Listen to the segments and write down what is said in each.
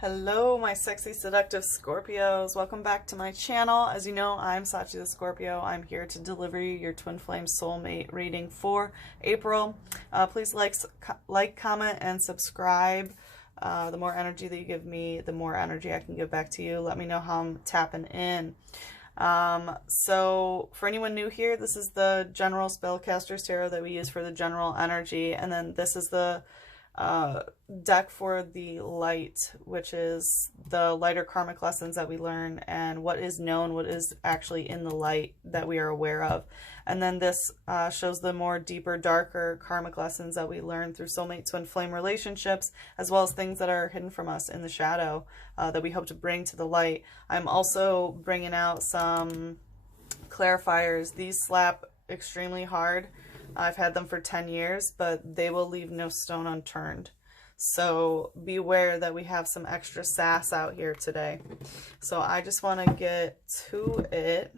Hello, my sexy, seductive Scorpios. Welcome back to my channel. As you know, I'm Sachi the Scorpio. I'm here to deliver you your twin flame soulmate reading for April. Please like, comment, and subscribe. The more energy that you give me, the more energy I can give back to you. Let me know how I'm tapping in. So for anyone new here, this is the general spellcaster's tarot that we use for the general energy, and then this is the deck for the light, which is the lighter karmic lessons that we learn and what is known, what is actually in the light that we are aware of. And then this shows the more deeper, darker karmic lessons that we learn through soulmate twin flame relationships, as well as things that are hidden from us in the shadow that we hope to bring to the light. I'm also bringing out some clarifiers. These slap extremely hard. I've had them for 10 years, but they will leave no stone unturned. So beware that we have some extra sass out here today. So I just want to get to it.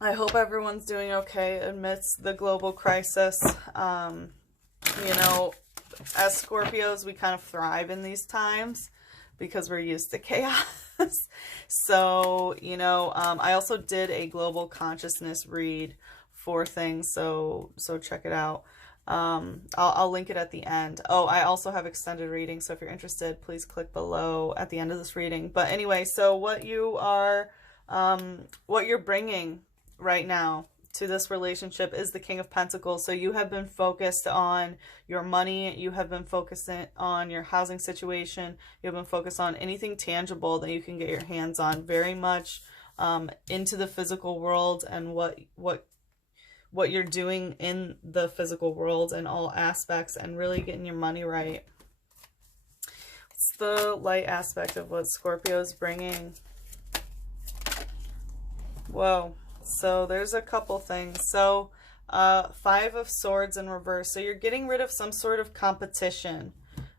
I hope everyone's doing okay amidst the global crisis. You know, as Scorpios, we kind of thrive in these times because we're used to chaos. So, you know, I also did a global consciousness read for things, so check it out. I'll link it at the end. Oh, I also have extended reading, so if you're interested, please click below at the end of this reading. But anyway, so what you're bringing right now to this relationship is the King of Pentacles. So you have been focused on your money, you have been focused on your housing situation, you have been focused on anything tangible that you can get your hands on, very much into the physical world and what you're doing in the physical world in all aspects, and really getting your money right. It's the light aspect of what Scorpio is bringing. Whoa. So there's a couple things. So Five of Swords in reverse. So you're getting rid of some sort of competition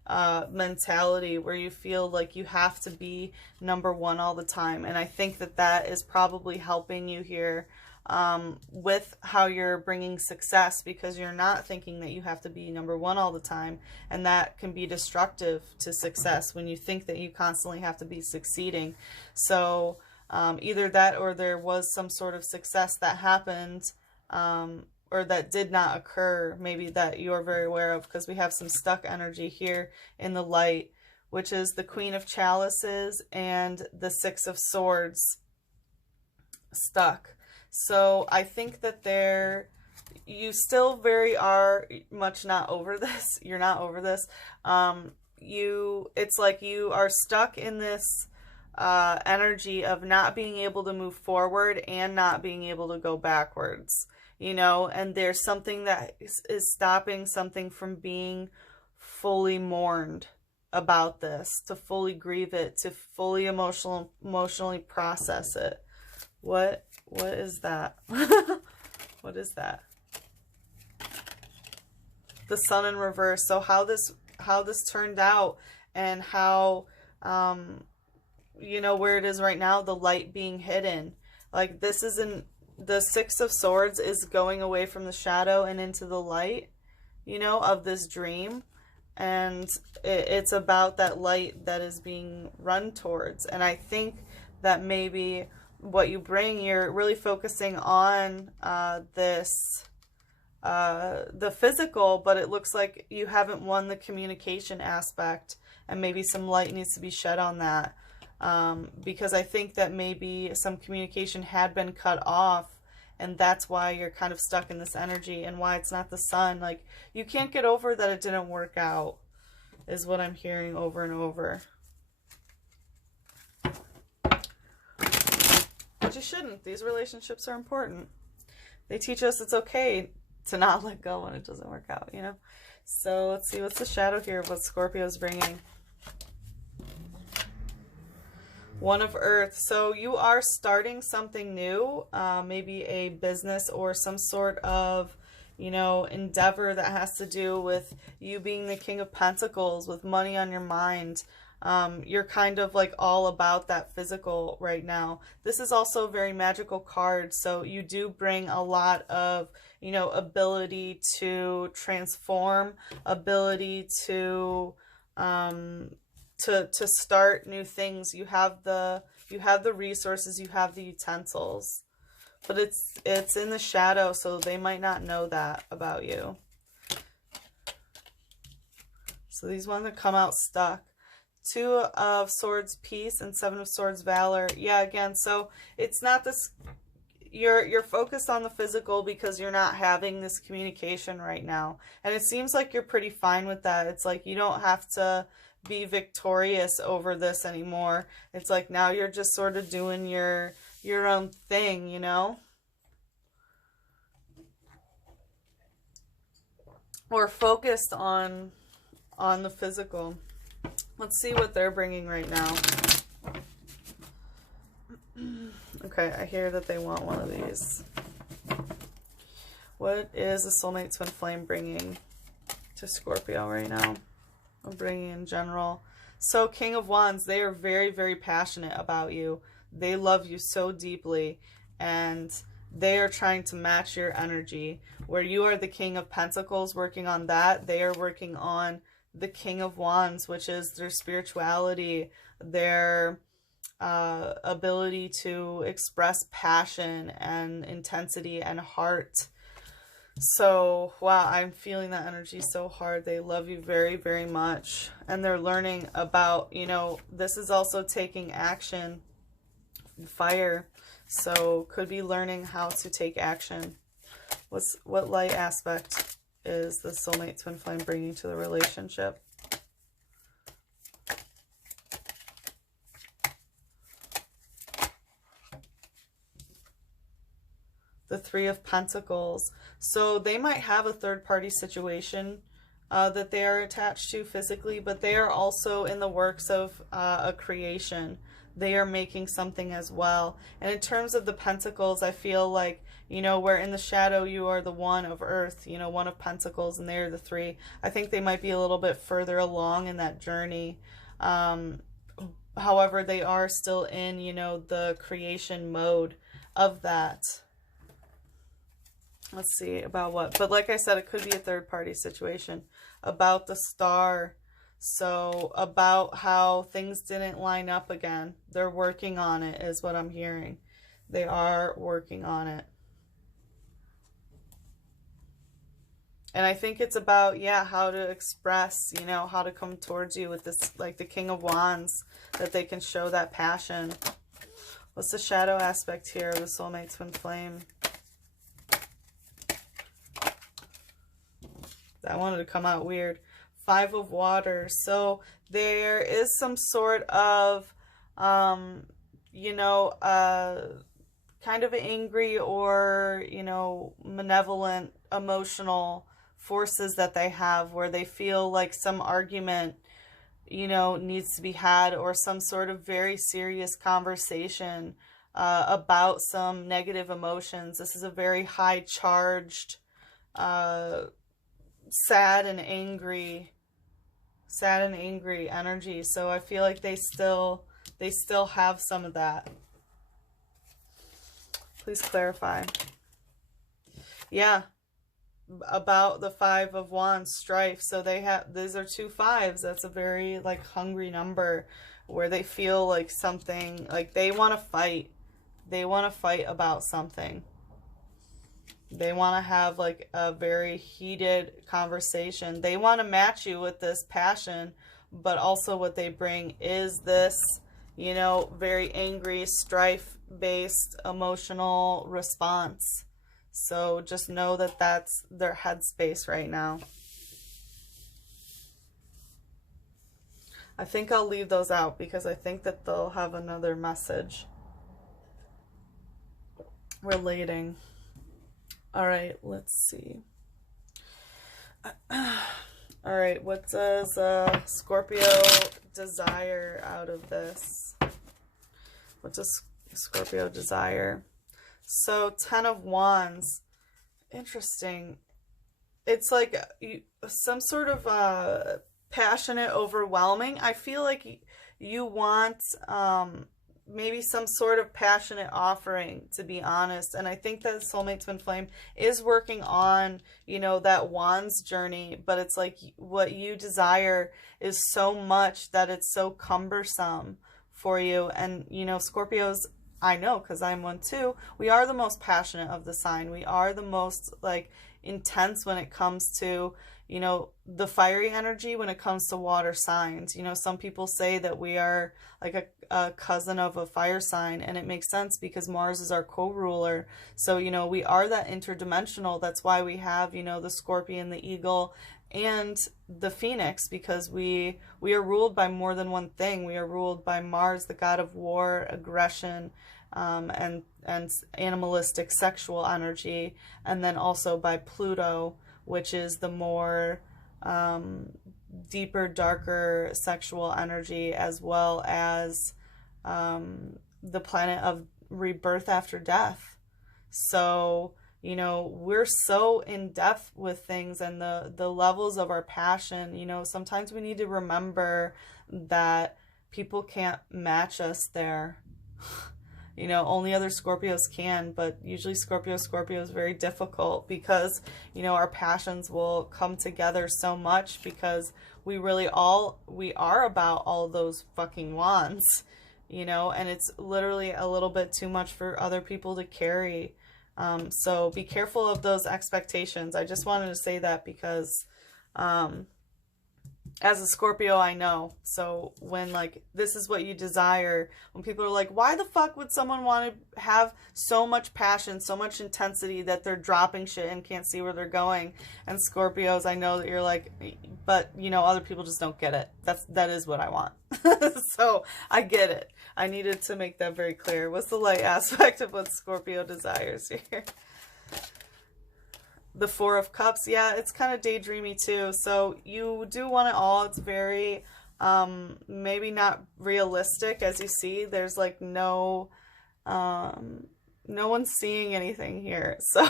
mentality where you feel like you have to be number one all the time. And I think that that is probably helping you here with how you're bringing success, because you're not thinking that you have to be number one all the time. And that can be destructive to success when you think that you constantly have to be succeeding. So either that, or there was some sort of success that happened or that did not occur, maybe that you're very aware of, because we have some stuck energy here in the light, which is the Queen of Chalices and the Six of Swords stuck. So I think that you still very are much not over this. You're not over this. It's like you are stuck in this energy of not being able to move forward and not being able to go backwards, you know, and there's something that is stopping something from being fully mourned about this, to fully grieve it, to fully emotionally process it. What is that? What is that? The Sun in reverse. So how this turned out, and how you know, where it is right now, the light being hidden. Like, this isn't, the Six of Swords is going away from the shadow and into the light, you know, of this dream. And it's about that light that is being run towards. And I think that maybe what you bring, you're really focusing on the physical, but it looks like you haven't won the communication aspect, and maybe some light needs to be shed on that. Because I think that maybe some communication had been cut off, and that's why you're kind of stuck in this energy, and why it's not the Sun. Like, you can't get over that it didn't work out, is what I'm hearing over and over. But you shouldn't. These relationships are important. They teach us it's okay to not let go when it doesn't work out, you know? So let's see, what's the shadow here of what Scorpio's bringing? One of Earth. So you are starting something new, maybe a business or some sort of, you know, endeavor that has to do with you being the King of Pentacles, with money on your mind. You're kind of like all about that physical right now. This is also a very magical card, so you do bring a lot of, you know, ability to transform, ability to to start new things. You have the resources, you have the utensils. But it's in the shadow, so they might not know that about you. So these ones that come out stuck. 2 of Swords, Peace, and 7 of Swords, Valor. Yeah, again, so it's not this... You're focused on the physical because you're not having this communication right now. And it seems like you're pretty fine with that. It's like you don't have to be victorious over this anymore. It's like now you're just sort of doing your own thing, you know? Or focused on the physical. Let's see what they're bringing right now. Okay, I hear that they want one of these. What is the soulmate twin flame bringing to Scorpio right now? I'm bringing in general. So King of Wands, they are very, very passionate about you. They love you so deeply, and they are trying to match your energy. Where you are the King of Pentacles working on that, they are working on the King of Wands, which is their spirituality, their ability to express passion and intensity and heart. So, wow, I'm feeling that energy so hard. They love you very, very much. And they're learning about, you know, this is also taking action. Fire. So, could be learning how to take action. What light aspect is the soulmate twin flame bringing to the relationship? The 3 of Pentacles. So they might have a third-party situation that they are attached to physically, but they are also in the works of a creation. They are making something as well. And in terms of the Pentacles, I feel like, you know, where in the shadow you are the 1 of Earth, you know, 1 of Pentacles, and they're the 3. I think they might be a little bit further along in that journey. However, they are still in, you know, the creation mode of that. Let's see about what. But like I said, it could be a third-party situation. About the Star. So about how things didn't line up again. They're working on it is what I'm hearing. They are working on it. And I think it's about, yeah, how to express, you know, how to come towards you with this, like the King of Wands, that they can show that passion. What's the shadow aspect here of the soulmate twin flame? That wanted to come out weird. 5 of Water. So there is some sort of, you know, kind of angry or, you know, malevolent emotional forces that they have, where they feel like some argument, you know, needs to be had, or some sort of very serious conversation about some negative emotions. This is a very high charged, sad and angry energy. So I feel like they still have some of that. Please clarify. Yeah, about the 5 of Wands, strife. So they have, these are 2 5s. That's a very like hungry number, where they feel like something, like they want to fight. They want to fight about something. They want to have like a very heated conversation. They want to match you with this passion, but also what they bring is this, you know, very angry, strife-based emotional response. So just know that that's their headspace right now. I think I'll leave those out because I think that they'll have another message relating. All right, let's see. All right, what does Scorpio desire out of this? What does Scorpio desire? So 10 of Wands. Interesting. It's like some sort of passionate, overwhelming. I feel like you want maybe some sort of passionate offering, to be honest. And I think that soulmate twin flame is working on, you know, that wands journey, but it's like what you desire is so much that it's so cumbersome for you. And, you know, Scorpios, I know because I'm one too, we are the most passionate of the sign. We are the most like intense when it comes to, you know, the fiery energy when it comes to water signs. You know, some people say that we are like a cousin of a fire sign, and it makes sense because Mars is our co-ruler. So, you know, we are that interdimensional. That's why we have, you know, the scorpion, the eagle, and the phoenix, because we are ruled by more than one thing. We are ruled by Mars, the god of war, aggression, and animalistic sexual energy, and then also by Pluto, which is the more deeper, darker sexual energy, as well as the planet of rebirth after death. So, you know, we're so in depth with things and the levels of our passion. You know, sometimes we need to remember that people can't match us there. You know, only other Scorpios can, but usually Scorpio is very difficult because, you know, our passions will come together so much because we are about all those fucking wands, you know, and it's literally a little bit too much for other people to carry. So be careful of those expectations. I just wanted to say that because, as a Scorpio, I know. So when like, this is what you desire, when people are like, why the fuck would someone want to have so much passion, so much intensity that they're dropping shit and can't see where they're going? And Scorpios, I know that you're like, but you know, other people just don't get it. That is what I want. So I get it. I needed to make that very clear. What's the light aspect of what Scorpio desires here? The Four of Cups, yeah, it's kind of daydreamy too. So you do want it all. It's very, maybe not realistic, as you see. There's like no one's seeing anything here. So,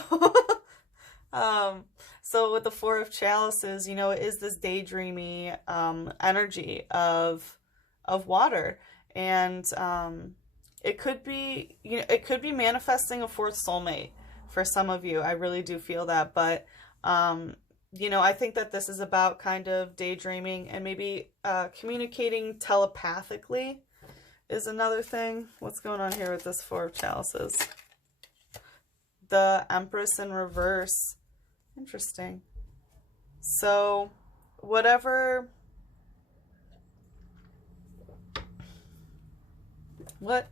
so with the Four of Chalices, you know, it is this daydreamy energy of water, and it could be, you know, it could be manifesting a fourth soulmate. For some of you, I really do feel that, but, you know, I think that this is about kind of daydreaming and maybe communicating telepathically is another thing. What's going on here with this Four of Chalices? The Empress in reverse. Interesting. So, whatever... What?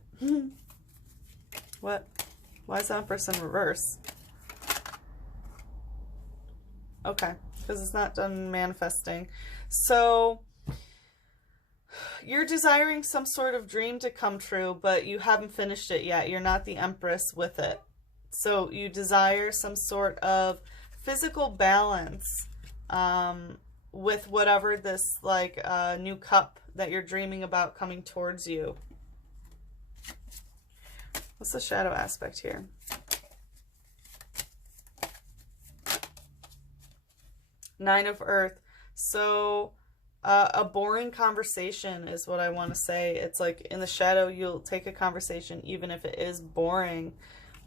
What? Why is the Empress in reverse? Okay, because it's not done manifesting. So, you're desiring some sort of dream to come true, but you haven't finished it yet. You're not the Empress with it. So, you desire some sort of physical balance with whatever this, like, new cup that you're dreaming about coming towards you. What's the shadow aspect here? Nine of Earth. So, a boring conversation is what I want to say. It's like in the shadow, you'll take a conversation even if it is boring.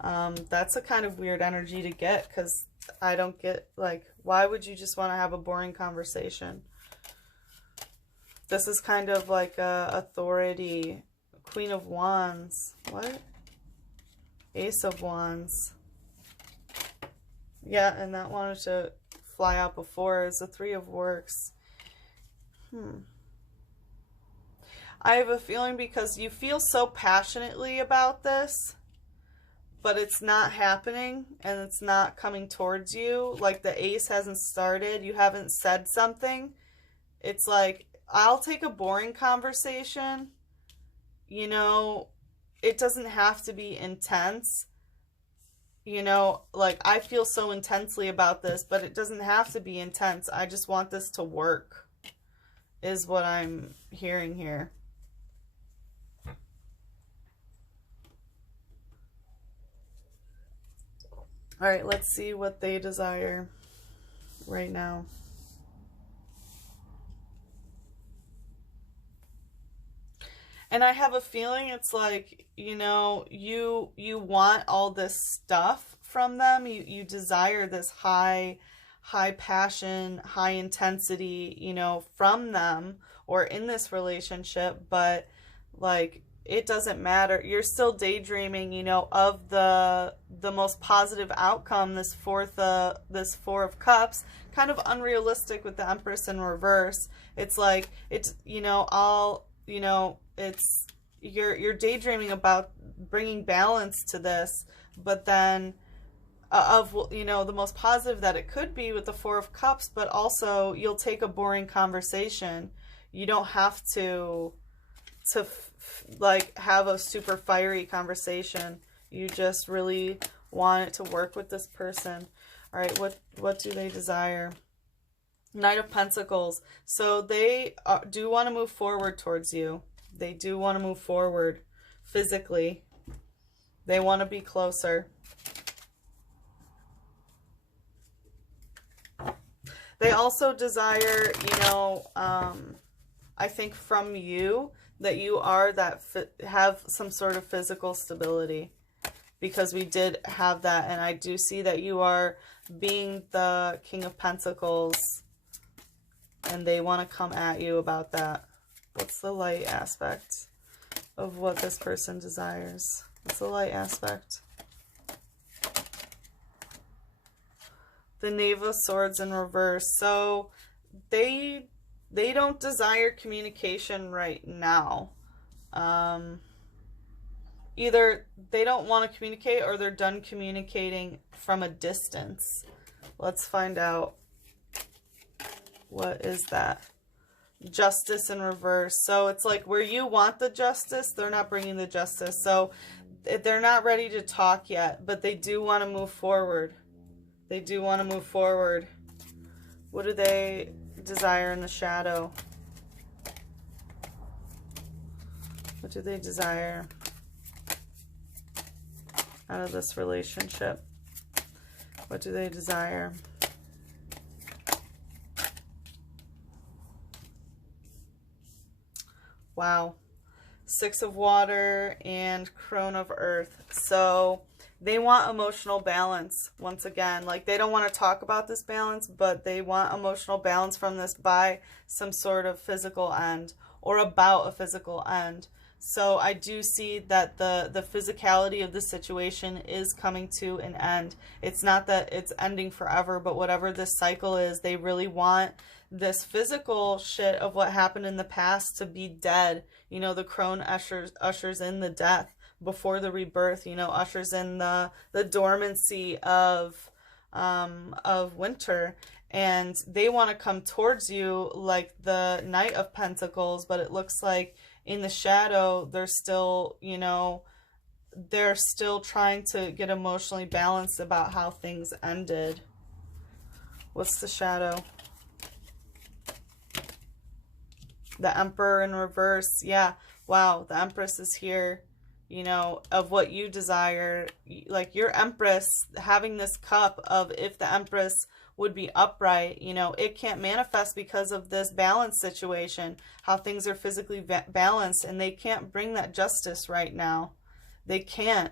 That's a kind of weird energy to get because I don't get, like, why would you just want to have a boring conversation? This is kind of like a authority. Queen of Wands. What? Ace of Wands. Yeah, and that wanted to fly out before is the Three of Works. I have a feeling because you feel so passionately about this, but it's not happening and it's not coming towards you. Like the Ace hasn't started. You haven't said something. It's like, I'll take a boring conversation. You know, it doesn't have to be intense. You know, like, I feel so intensely about this, but it doesn't have to be intense. I just want this to work, is what I'm hearing here. All right, let's see what they desire right now. And I have a feeling it's like, you know, you want all this stuff from them. You desire this high passion, high intensity, you know, from them or in this relationship, but like it doesn't matter. You're still daydreaming, you know, of the most positive outcome, this Four of Cups, kind of unrealistic with the Empress in reverse. It's like it's, you know, it's you're daydreaming about bringing balance to this, but then of, you know, the most positive that it could be with the Four of Cups, but also you'll take a boring conversation. You don't have to like have a super fiery conversation. You just really want it to work with this person. All right, what do they desire? Knight of Pentacles. So they do want to move forward towards you. They do want to move forward physically. They want to be closer. They also desire, you know, I think from you that you are have some sort of physical stability, because we did have that, and I do see that you are being the King of Pentacles, and they want to come at you about that. What's the light aspect of what this person desires? What's the light aspect? The Knave of Swords in reverse. So they don't desire communication right now. Either they don't want to communicate or they're done communicating from a distance. Let's find out. What is that? Justice in reverse. So it's like where you want the justice, they're not bringing the justice. So they're not ready to talk yet, but they do want to move forward. They do want to move forward. What do they desire in the shadow? What do they desire out of this relationship? What do they desire? Wow. Six of Water and Crone of Earth. So they want emotional balance once again. Like they don't want to talk about this balance, but they want emotional balance from this by some sort of physical end or about a physical end. So I do see that the physicality of the situation is coming to an end. It's not that it's ending forever, but whatever this cycle is, they really want this physical shit of what happened in the past to be dead. You know, the crone ushers in the death before the rebirth, you know, ushers in the dormancy of winter. And they want to come towards you like the Knight of Pentacles, but it looks like in the shadow, they're still, you know, they're still trying to get emotionally balanced about how things ended. What's the shadow? The Emperor in reverse. Yeah. Wow. The Empress is here, you know, of what you desire. Like your Empress having this cup of if the Empress would be upright, you know, it can't manifest because of this balance situation, how things are physically balanced, and they can't bring that justice right now. They can't.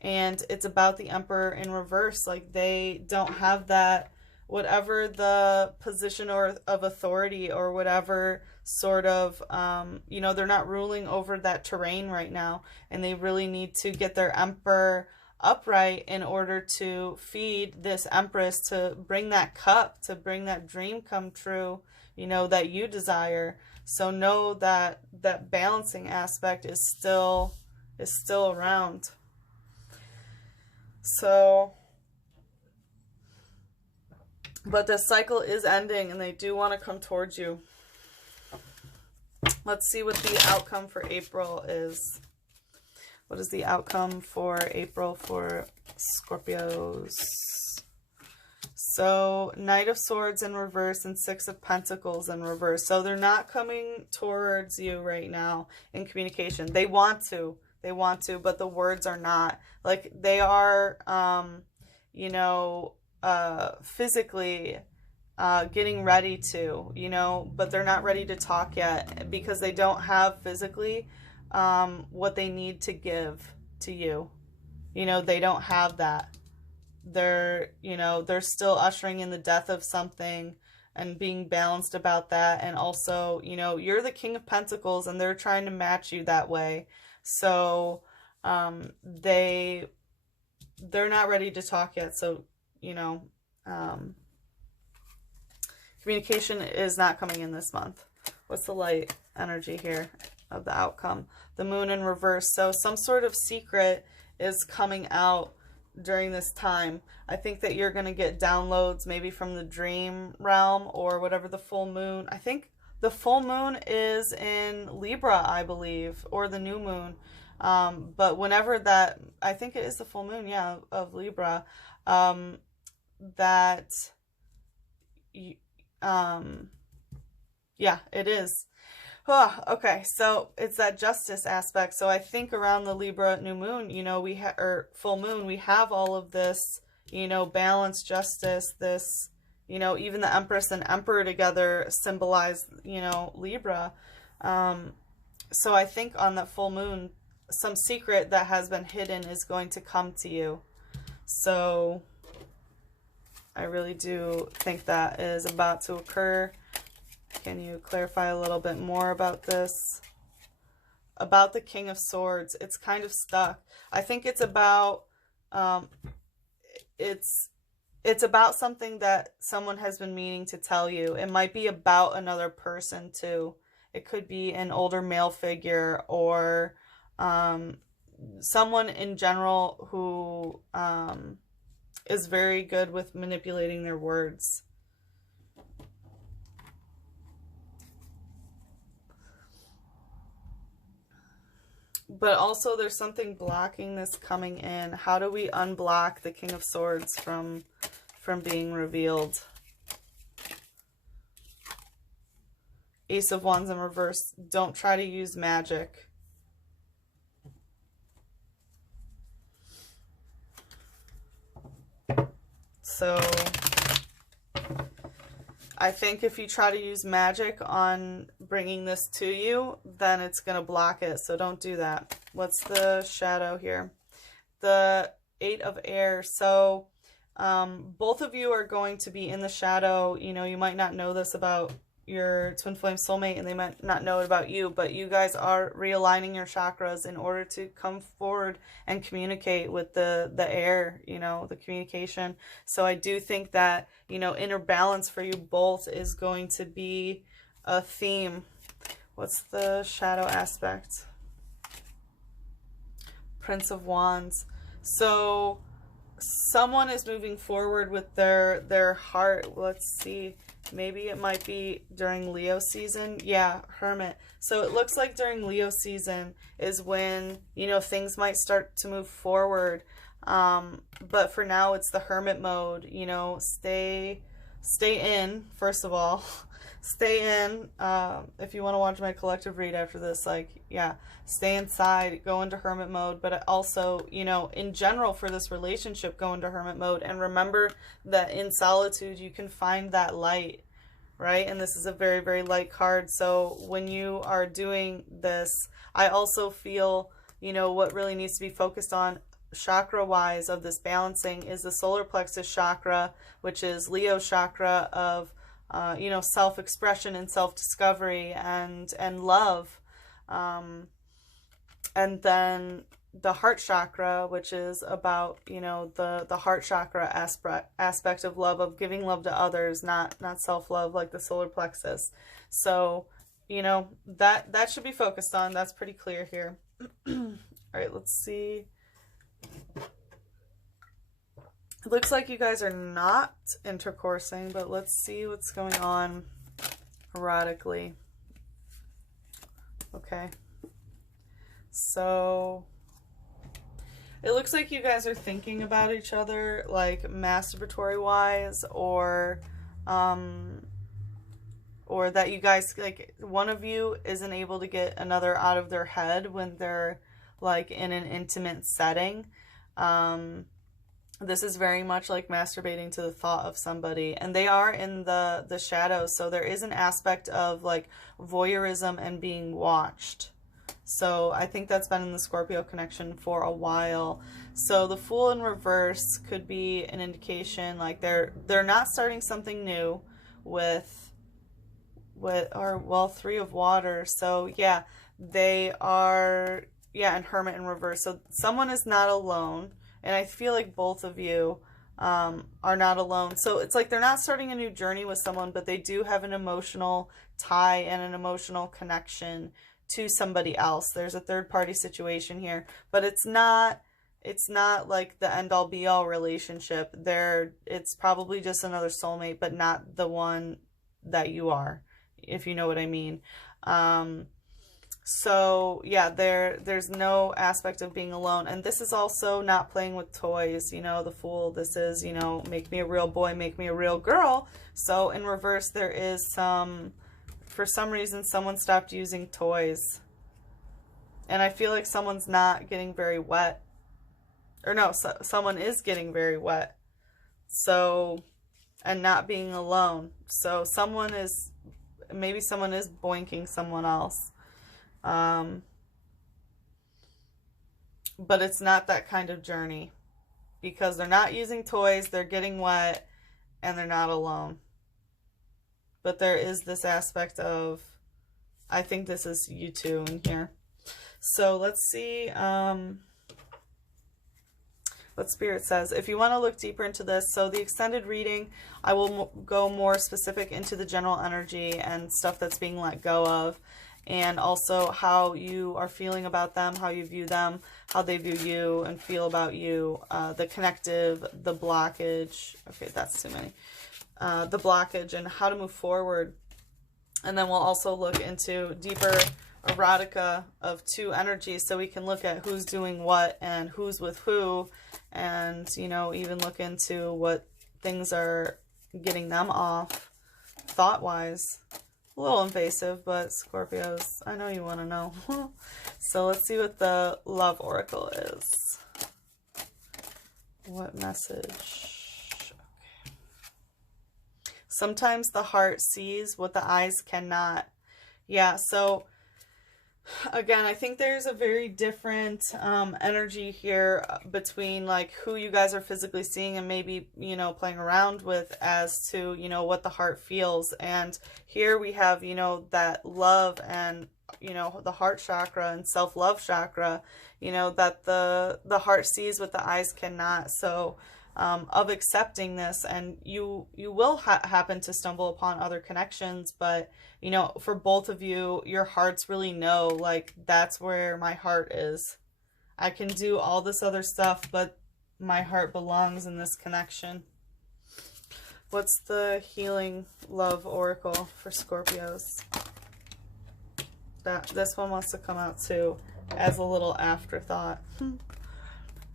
And it's about the Emperor in reverse. Like they don't have that, whatever the position or of authority or whatever sort of, you know, they're not ruling over that terrain right now, and they really need to get their Emperor upright in order to feed this Empress, to bring that cup, to bring that dream come true, you know, that you desire. So know that that balancing aspect is still around. So, but the cycle is ending and they do want to come towards you. Let's see what the outcome for April is. What is the outcome for April for Scorpios? So, Knight of Swords in reverse and Six of Pentacles in reverse. So, they're not coming towards you right now in communication. They want to, but the words are not. Like, they are, you know, physically getting ready to, you know, but they're not ready to talk yet because they don't have physically what they need to give to you. You know, they don't have that. They're, you know, they're still ushering in the death of something and being balanced about that. And also, you know, you're the King of Pentacles and they're trying to match you that way. So they're not ready to talk yet. So, you know, communication is not coming in this month. What's the light energy here of the outcome? The moon in reverse. So some sort of secret is coming out during this time. I think that you're going to get downloads maybe from the dream realm or whatever the full moon. I think the full moon is in Libra, I believe, or the new moon. But whenever that, I think it is the full moon, yeah, of Libra, that, yeah, it is. Oh, okay, so it's that justice aspect. So I think around the Libra new moon, you know, or full moon, we have all of this, you know, balance, justice, this, you know, even the Empress and Emperor together symbolize, you know, Libra. So I think on that full moon, some secret that has been hidden is going to come to you. So I really do think that is about to occur. Can you clarify a little bit more about this? About the King of Swords, it's kind of stuck. I think it's about, it's about something that someone has been meaning to tell you. It might be about another person too. It could be an older male figure or someone in general who is very good with manipulating their words. But also there's something blocking this coming in. How do we unblock the King of Swords from being revealed? Ace of Wands in reverse. Don't try to use magic. So I think if you try to use magic on bringing this to you, then it's going to block it. So don't do that. What's the shadow here? The Eight of Air. So both of you are going to be in the shadow. You know, you might not know this about your twin flame soulmate and they might not know it about you, but you guys are realigning your chakras in order to come forward and communicate with the air, you know, the communication. So I do think that, you know, inner balance for you both is going to be a theme. What's the shadow aspect? Prince of Wands. So someone is moving forward with their heart. Let's see. Maybe it might be during Leo season. Yeah, Hermit. So it looks like during Leo season is when, you know, things might start to move forward. But for now, it's the Hermit mode. You know, stay in, first of all. Stay in. If you want to watch my collective read after this, like, yeah, stay inside, go into Hermit mode. But also, you know, in general for this relationship, go into Hermit mode. And remember that in solitude, you can find that light, right? And this is a very, very light card. So when you are doing this, I also feel, you know, what really needs to be focused on chakra-wise of this balancing is the solar plexus chakra, which is Leo chakra of you know, self-expression and self-discovery and love. And then the heart chakra, which is about, you know, the heart chakra aspect of love, of giving love to others, not self-love like the solar plexus. So, you know, that should be focused on. That's pretty clear here. All right, let's see. It looks like you guys are not intercoursing, but let's see what's going on erotically. Okay. So it looks like you guys are thinking about each other, like masturbatory wise, or that you guys, like, one of you isn't able to get another out of their head when they're like in an intimate setting. This is very much like masturbating to the thought of somebody, and they are in the shadows. So there is an aspect of like voyeurism and being watched. So I think that's been in the Scorpio connection for a while. So the Fool in reverse could be an indication like they're not starting something new with Three of Water. So yeah, they are, yeah, and Hermit in reverse. So someone is not alone, and I feel like both of you are not alone. So it's like they're not starting a new journey with someone, but they do have an emotional tie and an emotional connection to somebody else. There's a third party situation here, but it's not like the end all be all relationship. It's probably just another soulmate, but not the one that you are, if you know what I mean. So yeah, there's no aspect of being alone. And this is also not playing with toys, you know, the Fool. This is, you know, make me a real boy, make me a real girl. So in reverse, there is for some reason, someone stopped using toys. And I feel like someone's not getting very wet. Or no, someone is getting very wet. So, and not being alone. So maybe someone is boinking someone else. But it's not that kind of journey, because they're not using toys, they're getting wet, and they're not alone. But there is this aspect of, I think this is you two in here. So let's see what Spirit says. If you want to look deeper into this, so the extended reading, I will go more specific into the general energy and stuff that's being let go of, and also how you are feeling about them, how you view them, how they view you and feel about you, the connective, the blockage. Okay, that's too many. The blockage and how to move forward. And then we'll also look into deeper erotica of two energies, so we can look at who's doing what and who's with who, and, you know, even look into what things are getting them off thought-wise. A little invasive, but Scorpios, I know you want to know. So let's see what the love oracle is. What message? Okay. Sometimes the heart sees what the eyes cannot. Yeah, so again, I think there's a very different energy here between like who you guys are physically seeing and maybe, you know, playing around with as to, you know, what the heart feels. And here we have, you know, that love and, you know, the heart chakra and self-love chakra, you know, that the heart sees what the eyes cannot. So of accepting this, and you will happen to stumble upon other connections, but, you know, for both of you, your hearts really know, like, that's where my heart is. I can do all this other stuff, but my heart belongs in this connection. What's the healing love oracle for Scorpios? This one wants to come out too as a little afterthought.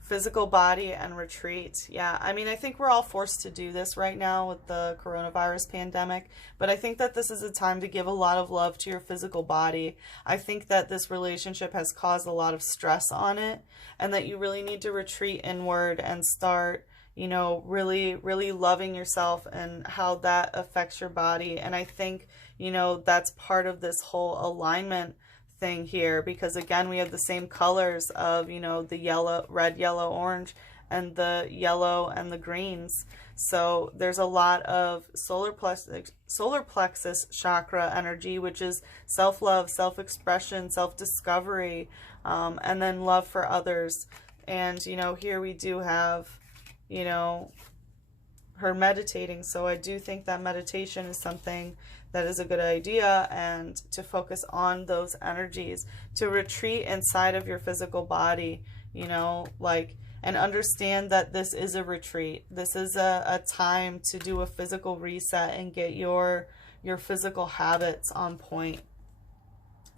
Physical body and retreat. Yeah, I mean, I think we're all forced to do this right now with the coronavirus pandemic, but I think that this is a time to give a lot of love to your physical body. I think that this relationship has caused a lot of stress on it, and that you really need to retreat inward and start, you know, really, really loving yourself and how that affects your body. And I think, you know, that's part of this whole alignment thing here, because again, we have the same colors of, you know, the yellow, red, yellow, orange, and the yellow and the greens. So there's a lot of solar plexus chakra energy, which is self-love, self-expression, self-discovery, and then love for others. And, you know, here we do have, you know, her meditating. So I do think that meditation is something that is a good idea, and to focus on those energies, to retreat inside of your physical body, you know, like, and understand that this is a retreat. This is a time to do a physical reset and get your physical habits on point.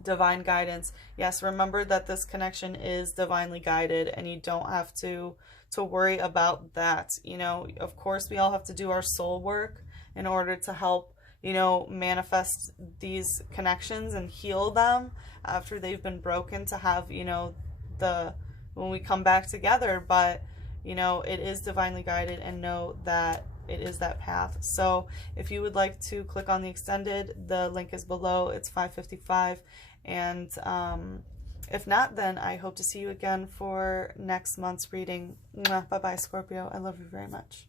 Divine guidance. Yes, remember that this connection is divinely guided, and you don't have to worry about that. You know, of course, we all have to do our soul work in order to help, you know, manifest these connections and heal them after they've been broken, to have, you know, when we come back together. But, you know, it is divinely guided, and know that it is that path. So if you would like to click on the extended, the link is below. It's $5.55, and If not, then I hope to see you again for next month's reading. Bye-bye, Scorpio. I love you very much.